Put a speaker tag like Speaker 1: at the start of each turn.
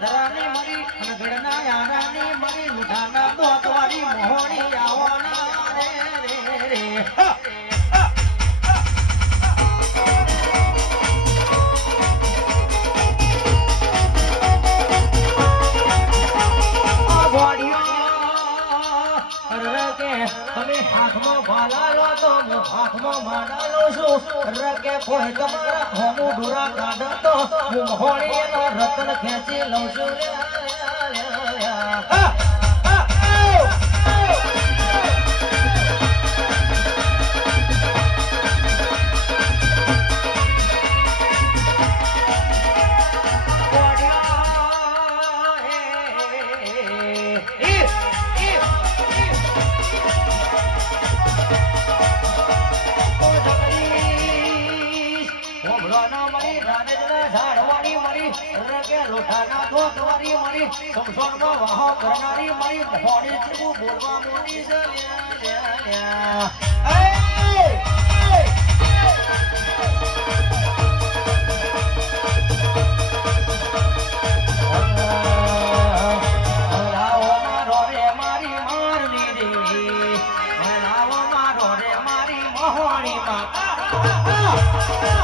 Speaker 1: ધરાની મરી અને ગઢના યારાની મરી લુઢાના દોતવારી મોહણી આવવાના રે રે રે. તમે હાથમાં ભાલા લો તો હું હાથમાં માડા લો છું. રકે કોઈ તમારા હોમું ડોરા કાઢો તો હું હોળી રતન ખેંચી લઉં છું ઝાડવાની મરી, રગે લોઠાના ધોધવાની મરી સમસોનમાં વાહો કરનારી મરી ધોડી ચીબુ બોલવા મોડી જલ્યા Oh!